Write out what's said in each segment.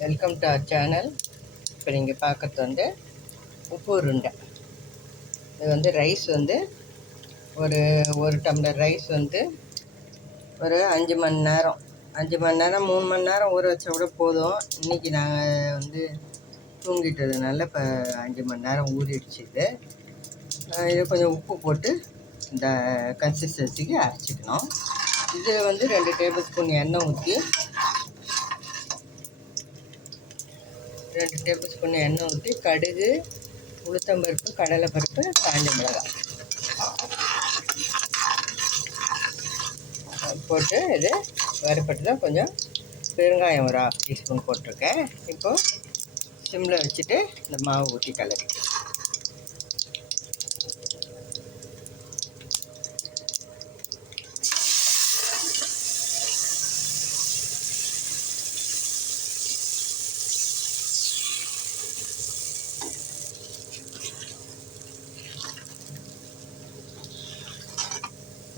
Welcome to our channel. இப்போ நீங்கள் பார்க்குறது வந்து உப்பு உருண்டை. இது வந்து ரைஸ் வந்து ஒரு ஒரு டம்ளர் ரைஸ் வந்து ஒரு 5 மணி நேரம் 3 மணி நேரம் ஊற வச்சா கூட போதும். இன்றைக்கி நாங்கள் வந்து தூங்கிட்டதுனால இப்போ 5 மணி நேரம் ஊறிடுச்சு. இது கொஞ்சம் உப்பு போட்டு இந்த கன்சிஸ்டன்சிக்கு அரைச்சிக்கணும். இதில் வந்து 2 டேபிள் ஸ்பூன் எண்ணெய் ஊற்றி 2 டேபிள் ஸ்பூன் எண்ணெய் ஊற்றி கடுகு, உளுத்தம்பருப்பு, கடலைப்பருப்பு, காஞ்ச மிளகாய் போட்டு இது வறுப்பட்டு தான் கொஞ்சம் பெருங்காயம் ஒரு 1/2 டீஸ்பூன் போட்டிருக்கேன். இப்போது சிம்மில் வச்சுட்டு இந்த மாவு ஊற்றி கலரி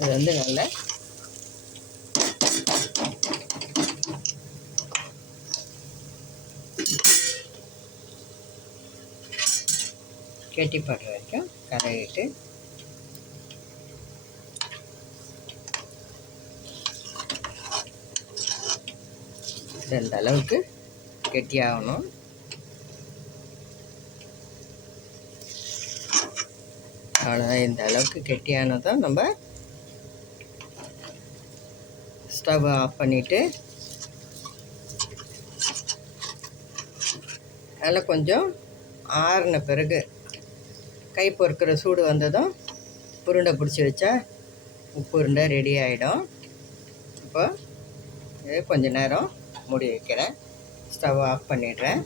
இது வந்து நல்லா கெட்டிப்படுற வரைக்கும் கலரிட்டு இந்த அளவுக்கு கெட்டியாகணும். அவ்வளோதான். இந்த அளவுக்கு கெட்டியானதும் நம்ம ஸ்டவ் ஆஃப் பண்ணிவிட்டு அதில் கொஞ்சம் ஆறின பிறகு கை பொறுக்கிற சூடு வந்ததும் உருண்டை பிடிச்சி வச்சா உப்பு உருண்டை ரெடி ஆகிடும். இப்போ இது கொஞ்ச நேரம் மூடி வைக்கிறேன். ஸ்டவ் ஆஃப் பண்ணிடுறேன்.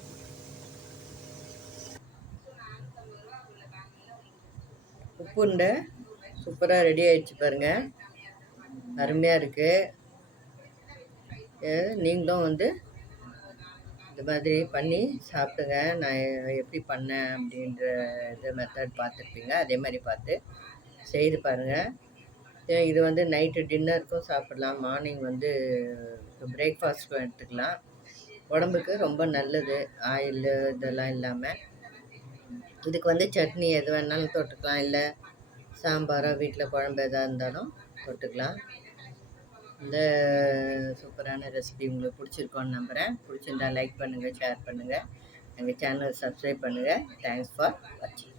உப்பு உருண்டை சூப்பராக ரெடி ஆகிடுச்சு பாருங்கள். அருமையாக இருக்குது. நீங்களும் வந்து இந்த மாதிரி பண்ணி சாப்பிடுங்க. நான் எப்படி பண்ணேன் அப்படின்ற இது மெத்தட் பார்த்துருப்பீங்க. அதே மாதிரி பார்த்து செய்து பாருங்கள். இது வந்து நைட்டு டின்னருக்கும் சாப்பிட்லாம். மார்னிங் வந்து பிரேக்ஃபாஸ்ட்க்கும் எடுத்துக்கலாம். உடம்புக்கு ரொம்ப நல்லது. ஆயில் இதெல்லாம் இல்லாமல் இதுக்கு வந்து சட்னி எது வேணாலும் தொட்டுக்கலாம். இல்லை சாம்பாரோ வீட்டில் குழம்பு எதாக இருந்தாலும் தொட்டுக்கலாம். இந்த சூப்பரான ரெசிபி உங்களுக்கு பிடிச்சிருக்கோன்னு நம்புகிறேன். பிடிச்சிருந்தா லைக் பண்ணுங்கள், ஷேர் பண்ணுங்கள், எங்கள் சேனல் சப்ஸ்கிரைப் பண்ணுங்கள். தேங்க்ஸ் ஃபார் வாட்சிங்.